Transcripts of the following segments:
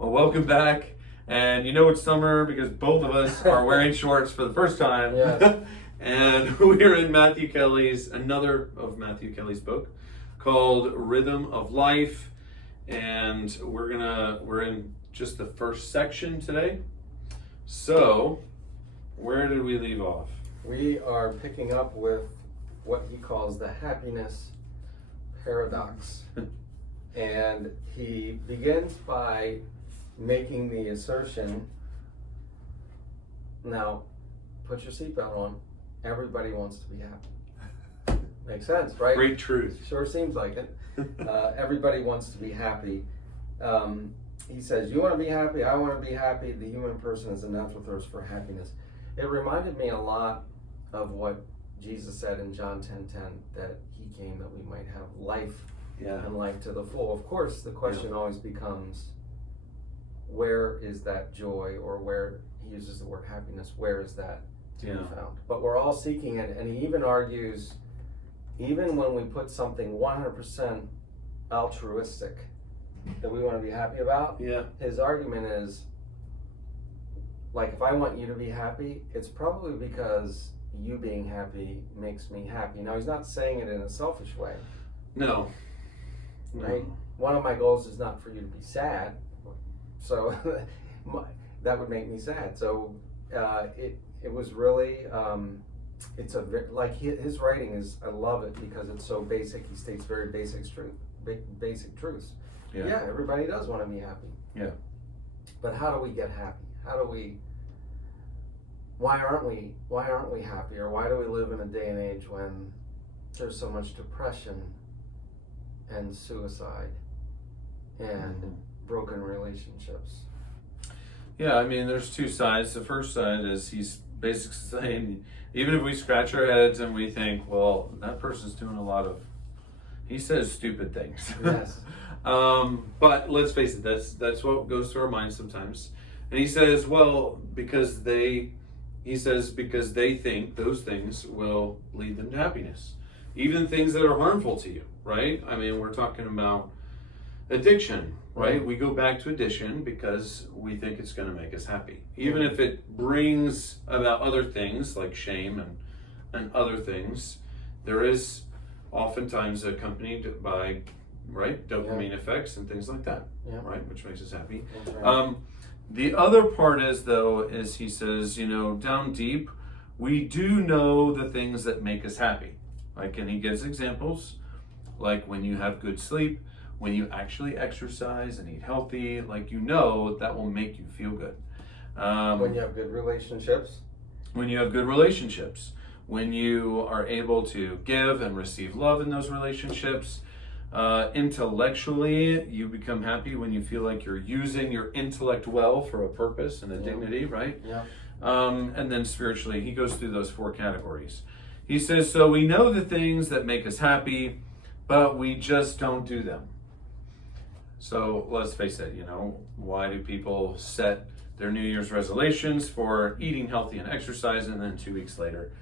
Well, welcome back. And you know it's summer because both of us are wearing shorts for the first time. Yes. And we're in another of Matthew Kelly's book called Rhythm of Life. And we're in just the first section today. So, where did we leave off? We are picking up with what he calls the happiness paradox. And he begins by making the assertion, now put your seatbelt on, everybody wants to be happy. Makes sense, right? Great truth. Sure seems like it. Everybody wants to be happy. He says, you want to be happy, I want to be happy. The human person is a natural thirst for happiness. It reminded me a lot of what Jesus said in John 10:10, that he came that we might have life and life to the full. Of course, the question always becomes, where is that joy, or where, he uses the word happiness, where is that to be found? But we're all seeking it, and he even argues, even when we put something 100% altruistic that we want to be happy about, his argument is, like, if I want you to be happy, it's probably because you being happy makes me happy. Now, he's not saying it in a selfish way. No. Right? One of my goals is not for you to be sad. So that would make me sad. So it was really, it's a, like his writing is, I love it because it's so basic. He states very basic truths. Yeah, everybody does want to be happy. Yeah. But how do we get happy? Why aren't we happy? Or why do we live in a day and age when there's so much depression and suicide and broken relationships? Yeah, I mean, there's two sides. The first side is he's basically saying, even if we scratch our heads and we think, well, that person's doing he says stupid things. Yes. But let's face it, that's what goes through our minds sometimes. And he says, well, because they think those things will lead them to happiness. Even things that are harmful to you, right? I mean, we're talking about addiction, right? We go back to addiction because we think it's going to make us happy. Even if it brings about other things like shame and other things, there is oftentimes accompanied by, right, dopamine effects and things like that, right, which makes us happy. Right. The other part is he says, down deep, we do know the things that make us happy. Like, and he gives examples, like when you have good sleep, when you actually exercise and eat healthy, like, that will make you feel good. When you have good relationships. When you have good relationships. When you are able to give and receive love in those relationships. Intellectually, you become happy when you feel like you're using your intellect well for a purpose and a dignity, right? Yeah. And then spiritually, he goes through those 4 categories. He says, so we know the things that make us happy, but we just don't do them. So let's face it, why do people set their New Year's resolutions for eating healthy and exercise, and then 2 weeks later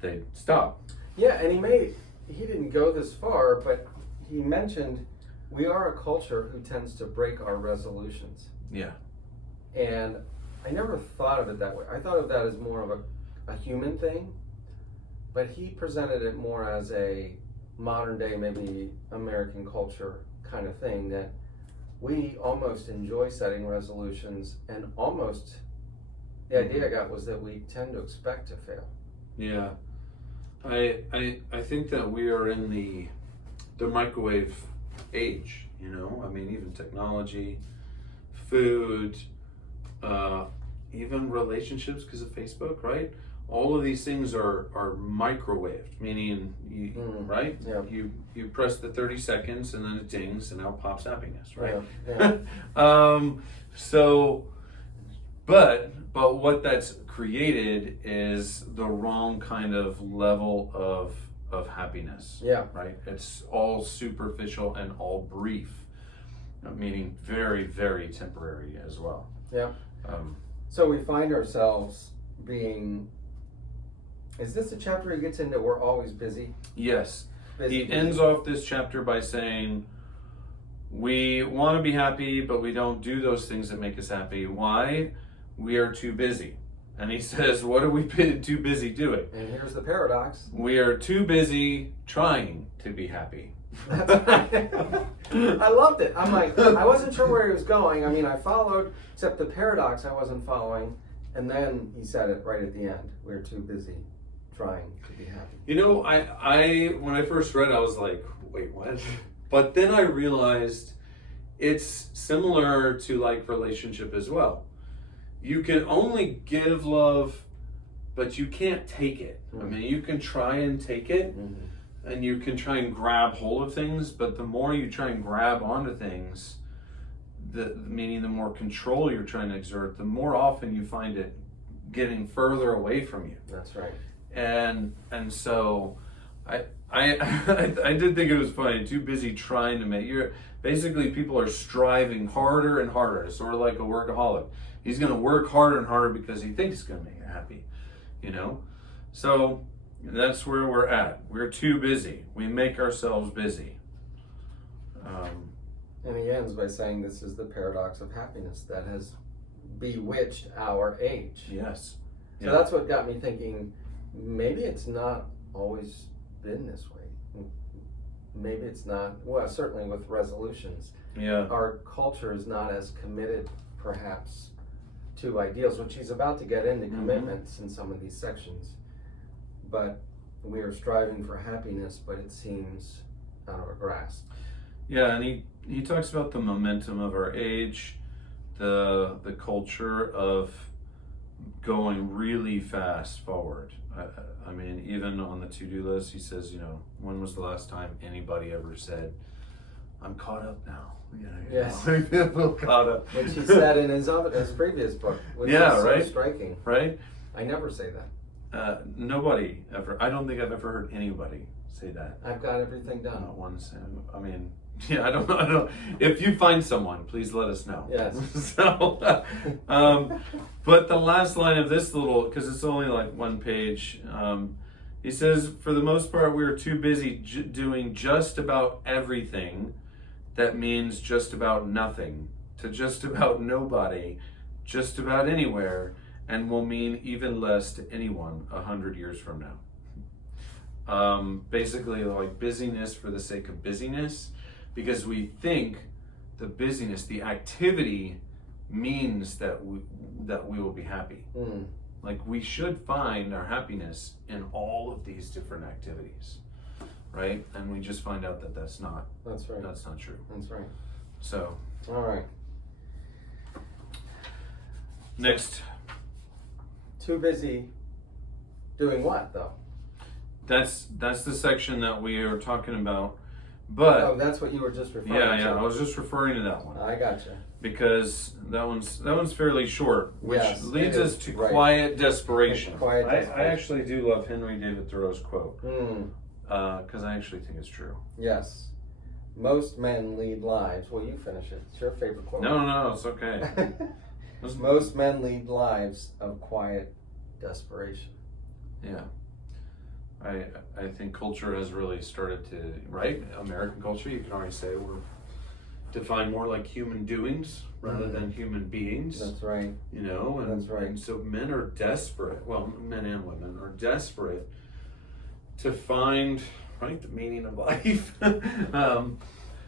they stop? Yeah, and he didn't go this far, but he mentioned we are a culture who tends to break our resolutions. Yeah. And I never thought of it that way. I thought of that as more of a human thing, but he presented it more as a modern day, maybe American culture kind of thing, that we almost enjoy setting resolutions, and almost the idea I got was that we tend to expect to fail. Yeah. I think that we are in the microwave age, I mean, even technology, food, even relationships because of Facebook, right? All of these things are microwaved, meaning, right? Yeah. You press the 30 seconds and then it dings and out pops happiness, right? Yeah. But what that's created is the wrong kind of level of happiness. Yeah. Right? It's all superficial and all brief, meaning very, very temporary as well. Yeah. So we find ourselves being, is this the chapter he gets into we're always busy? Yes. Busy. He ends off this chapter by saying, we want to be happy, but we don't do those things that make us happy. Why? We are too busy. And he says, what are we too busy doing? And here's the paradox. We are too busy trying to be happy. That's right. I loved it. I'm like, I wasn't sure where he was going. I mean, I followed, except the paradox I wasn't following. And then he said it right at the end. We're too busy trying to be happy. You know, I when I first read it, I was like, wait, what? But then I realized it's similar to like relationship as well. You can only give love, but you can't take it. I mean, you can try and take it, and you can try and grab hold of things, but the more you try and grab onto things, meaning the more control you're trying to exert, the more often you find it getting further away from you. That's right. And so I did think it was funny. Too busy trying to make basically people are striving harder and harder. It's sort of like a workaholic. He's going to work harder and harder because he thinks it's going to make you happy, you know? So that's where we're at. We're too busy. We make ourselves busy. And he ends by saying this is the paradox of happiness that has bewitched our age. Yes. So that's what got me thinking, maybe it's not always been this way. Maybe it's not, well, certainly with resolutions. Yeah. Our culture is not as committed, perhaps, to ideals, which he's about to get into commitments in some of these sections. But we are striving for happiness, but it seems out of our grasp. Yeah, and he talks about the momentum of our age, the culture of going really fast forward. I mean, even on the to-do list, he says, you know, when was the last time anybody ever said, I'm caught up now? You know, Yes. I feel a little caught up. Which he said in his previous book, which is so striking. Right? I never say that. Nobody ever, I don't think I've ever heard anybody say that. I've got everything done. Not once. I mean, yeah, I don't know. If you find someone, please let us know. Yes. So, but the last line of this little, because it's only like one page, he says, for the most part, we are too busy doing just about everything that means just about nothing, to just about nobody, just about anywhere, and will mean even less to anyone 100 years from now. Basically, like busyness for the sake of busyness, because we think the busyness, the activity, means that we will be happy. Like we should find our happiness in all of these different activities, right? And we just find out that that's not. That's right. That's not true. That's right. So. All right. Next. Too busy doing what though? That's the section that we are talking about. But that's what you were just referring to. Yeah, I was just referring to that one. I gotcha. Because that one's fairly short, which leads us to quiet desperation. Quiet desperation. I actually do love Henry David Thoreau's quote, because I actually think it's true. Yes. Most men lead lives. Well, you finish it. It's your favorite quote. No, it's okay. Most men lead lives of quiet desperation. Yeah. I think culture has really started to, right? American culture, you can already say we're defined more like human doings rather than human beings. That's right. You know, and that's right. And so men are desperate, well, men and women are desperate to find, right, the meaning of life,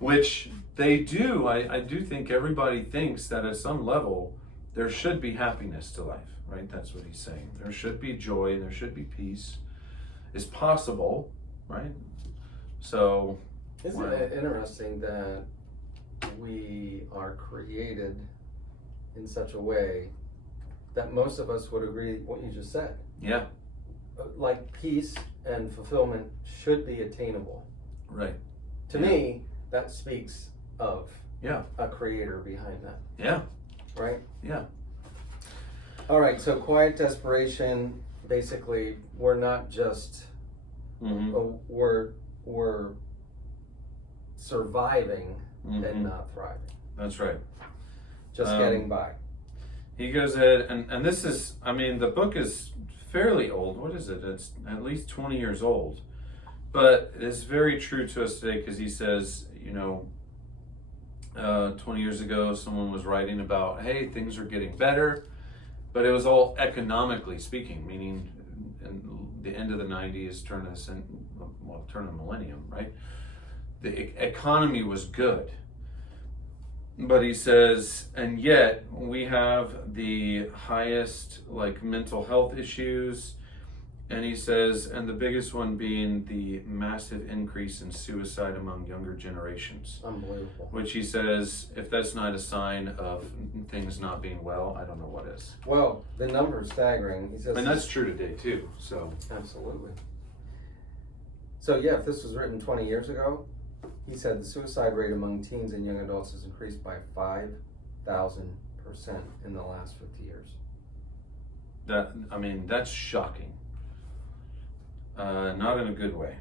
which they do. I do think everybody thinks that at some level there should be happiness to life, right? That's what he's saying. There should be joy, there should be peace. Is possible, right? So, isn't it interesting that we are created in such a way that most of us would agree what you just said? Yeah. Like peace and fulfillment should be attainable. Right. To me, that speaks of a creator behind that. Yeah. Right? Yeah. All right, so quiet desperation. Basically, we're not just we're surviving and not thriving. That's right. Just getting by. He goes ahead, and this is, I mean, the book is fairly old. What is it? It's at least 20 years old. But it's very true to us today because he says, you know, 20 years ago, someone was writing about, hey, things are getting better, but it was all economically speaking, meaning in the end of the 90s, turn of the millennium, right? The economy was good. But he says, and yet we have the highest like mental health issues. And he says, and the biggest one being the massive increase in suicide among younger generations. Unbelievable. Which he says, if that's not a sign of things not being well, I don't know what is. Well, the number is staggering. He says, And that's true today too, so. Absolutely. So yeah, if this was written 20 years ago, he said the suicide rate among teens and young adults has increased by 5,000% in the last 50 years. That's shocking. Not in a good way.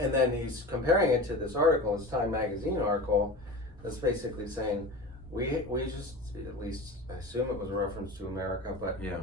And then he's comparing it to this article, this Time Magazine article, that's basically saying we just, at least I assume it was a reference to America, but yeah,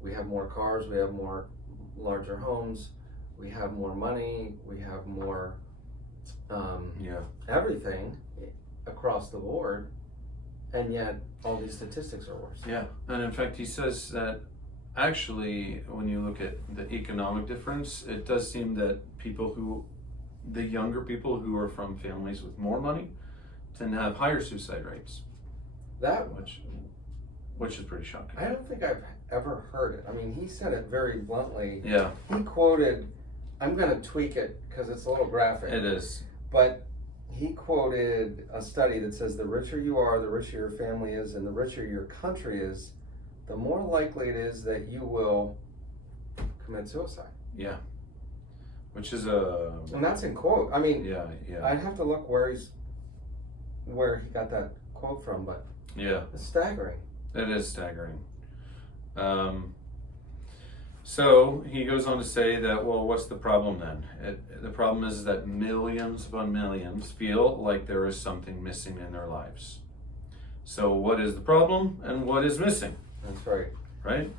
we have more cars, we have more larger homes, we have more money, we have more everything across the board, and yet all these statistics are worse. Yeah, and in fact he says that actually, when you look at the economic difference, it does seem that the younger people who are from families with more money tend to have higher suicide rates. Which is pretty shocking. I don't think I've ever heard it. I mean, he said it very bluntly. Yeah. He quoted, I'm going to tweak it because it's a little graphic. It is. But he quoted a study that says the richer you are, the richer your family is, and the richer your country is, the more likely it is that you will commit suicide. Yeah. Which is and that's in quote. I mean, yeah. I'd have to look where he got that quote from, but yeah, it's staggering. It is staggering. So he goes on to say that, well, what's the problem then? The problem is that millions upon millions feel like there is something missing in their lives. So what is the problem and what is missing? That's right. Right?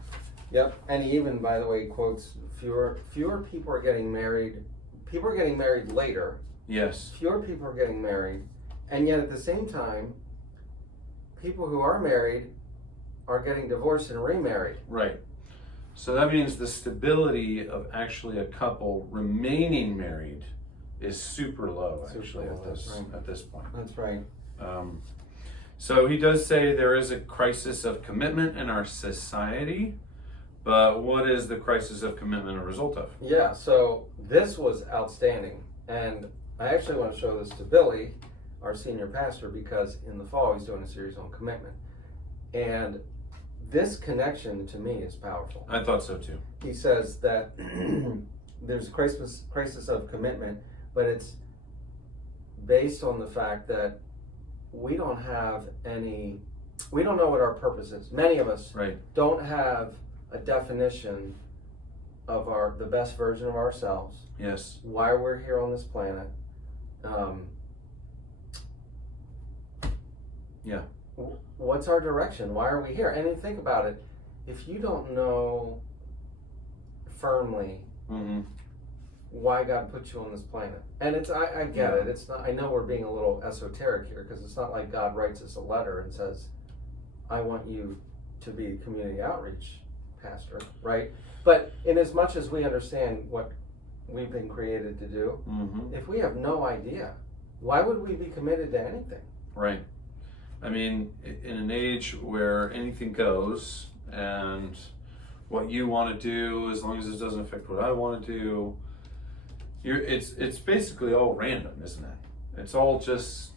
Yep. And he even, by the way, quotes fewer people are getting married. People are getting married later. Yes. Fewer people are getting married. And yet at the same time, people who are married are getting divorced and remarried. Right. So that means the stability of actually a couple remaining married is super low, actually, at this point. That's right. So he does say there is a crisis of commitment in our society, but what is the crisis of commitment a result of? Yeah, so this was outstanding. And I actually want to show this to Billy, our senior pastor, because in the fall he's doing a series on commitment. And this connection to me is powerful. I thought so too. He says that there's a crisis of commitment, but it's based on the fact that we don't know what our purpose is. Many of us don't have a definition of the best version of ourselves. Yes. Why we're here on this planet. Yeah. What's our direction? Why are we here? And then think about it. If you don't know firmly why God put you on this planet, and I get it. It's not. I know we're being a little esoteric here because it's not like God writes us a letter and says, "I want you to be a community outreach pastor," right? But in as much as we understand what we've been created to do, if we have no idea, why would we be committed to anything? Right. I mean, in an age where anything goes and what you want to do, as long as it doesn't affect what I want to do, it's basically all random, isn't it? It's all just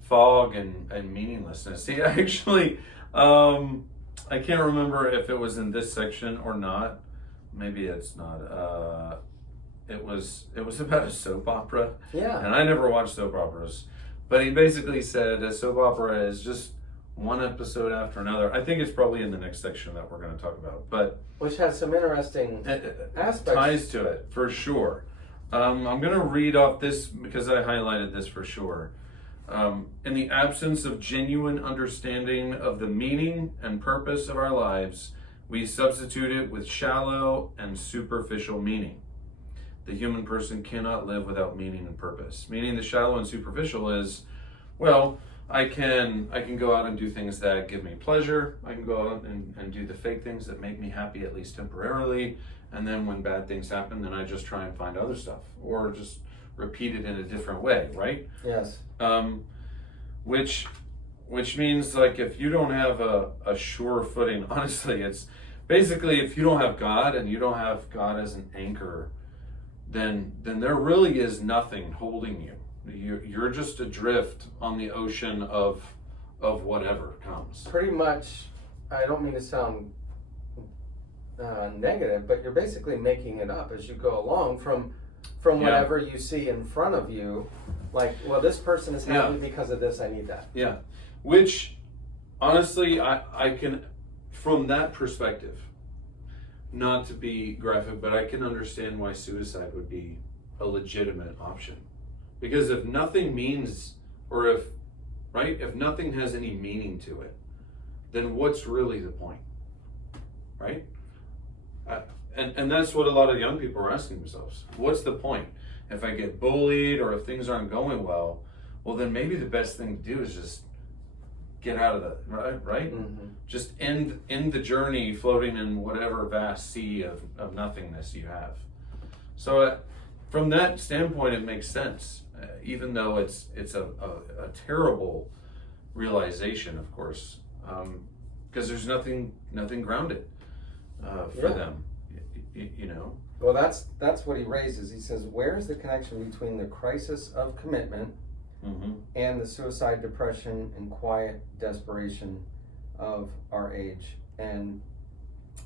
fog and meaninglessness. See, actually, I can't remember if it was in this section or not. Maybe it's not. It was about a soap opera. Yeah. And I never watched soap operas. But he basically said a soap opera is just one episode after another. I think it's probably in the next section that we're going to talk about. But which has some interesting aspects. Ties to it, for sure. I'm going to read off this because I highlighted this for sure. In the absence of genuine understanding of the meaning and purpose of our lives, we substitute it with shallow and superficial meaning. The human person cannot live without meaning and purpose. Meaning the shallow and superficial is, well, I can go out and do things that give me pleasure. I can go out and do the fake things that make me happy, at least temporarily. And then when bad things happen, then I just try and find other stuff or just repeat it in a different way, right? Yes. Which means, like, if you don't have a sure footing, honestly, it's basically, if you don't have God and you don't have God as an anchor, then there really is nothing holding you. You're just adrift on the ocean of whatever comes. Pretty much, I don't mean to sound negative, but you're basically making it up as you go along from whatever you see in front of you. Like, well, this person is happy because of this, I need that. Yeah. Which, honestly, I can, from that perspective, not to be graphic, but I can understand why suicide would be a legitimate option. Because if nothing means, or if nothing has any meaning to it, then what's really the point, right? And that's what a lot of young people are asking themselves. What's the point? If I get bullied or if things aren't going well, then maybe the best thing to do is just get out of that, right? Mm-hmm. Just end the journey floating in whatever vast sea of nothingness you have. So from that standpoint, it makes sense. Even though it's a terrible realization, of course, because there's nothing grounded for them, you know. Well, that's what he raises. He says, where's the connection between the crisis of commitment and the suicide, depression, and quiet desperation of our age? And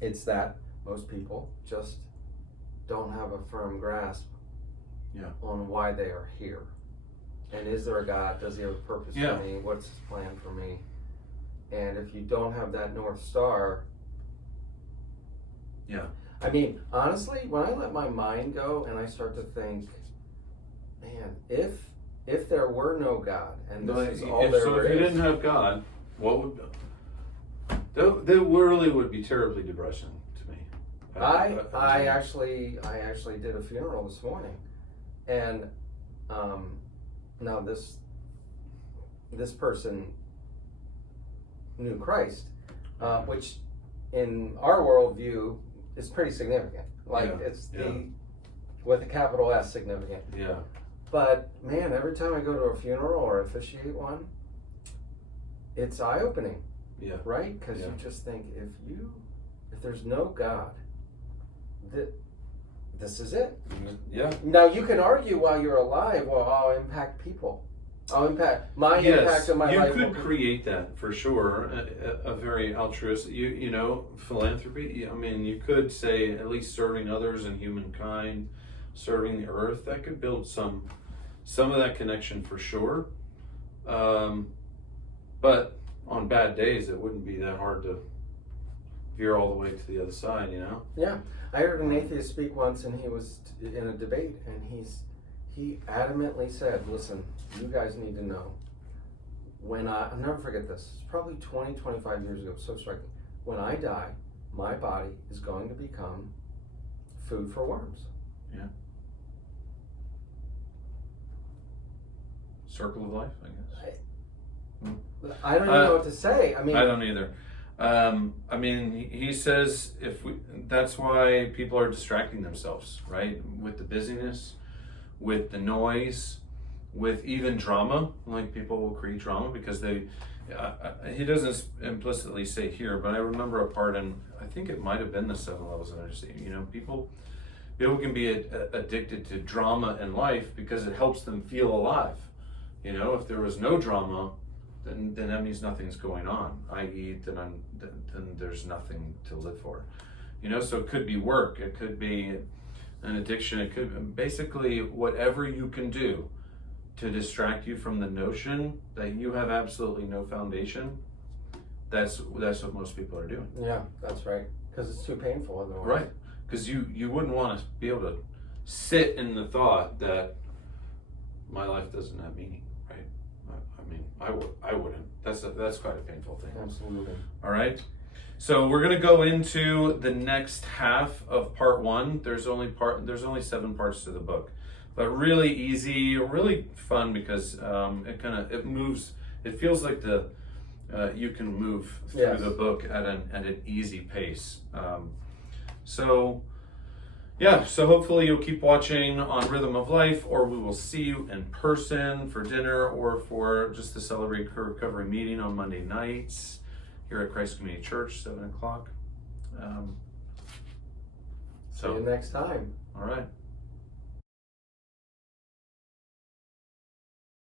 it's that most people just don't have a firm grasp on why they are here. And is there a God? Does he have a purpose for me? What's his plan for me? And if you don't have that North Star, I mean, honestly, when I let my mind go and I start to think, man, if there were no God and this is all there is. So if you didn't have God, what would that really would be terribly depressing to me. I actually did a funeral this morning, and now this person knew Christ, which in our worldview is pretty significant. Like it's with a capital S, significant. Yeah. But man, every time I go to a funeral or officiate one, it's eye-opening. Yeah. Right? Because you just think, if there's no God, this is it. Yeah. Now you can argue while you're alive, well, I'll impact people. I'll impact my impact on my life. You could create that for sure. A very altruistic, you know, philanthropy. I mean, you could say at least serving others and humankind, serving the earth. That could build some of that connection for sure. But on bad days, it wouldn't be that hard to veer all the way to the other side, you know? Yeah. I heard an atheist speak once, and he was in a debate, and he adamantly said, listen, you guys need to know, I'll never forget this, it's probably 20, 25 years ago, so striking. When I die, my body is going to become food for worms. Yeah. Circle of life, I guess. I don't even know what to say. I mean, I don't either. I mean, he says that's why people are distracting themselves, right? With the busyness, with the noise, with even drama. Like, people will create drama because he doesn't implicitly say here, but I remember a part, and I think it might have been the 7 levels of understanding. You know, people can be addicted to drama in life because it helps them feel alive. You know, if there was no drama, then that means nothing's going on, i.e. then there's nothing to live for. You know, so it could be work, it could be an addiction, it could basically whatever you can do to distract you from the notion that you have absolutely no foundation. That's what most people are doing. Yeah, that's right. Because it's too painful otherwise. Right. Because you wouldn't want to be able to sit in the thought that my life doesn't have meaning, right? I mean, I wouldn't. That's quite a painful thing. Absolutely. All right. So we're gonna go into the next half of part 1. There's only 7 parts to the book, but really easy, really fun because it moves it feels like you can move through Yes. the book at an easy pace. So hopefully you'll keep watching on Rhythm of Life, or we will see you in person for dinner or for just the Celebrate Recovery meeting on Monday nights here at Christ Community Church, 7 o'clock. See you next time. All right.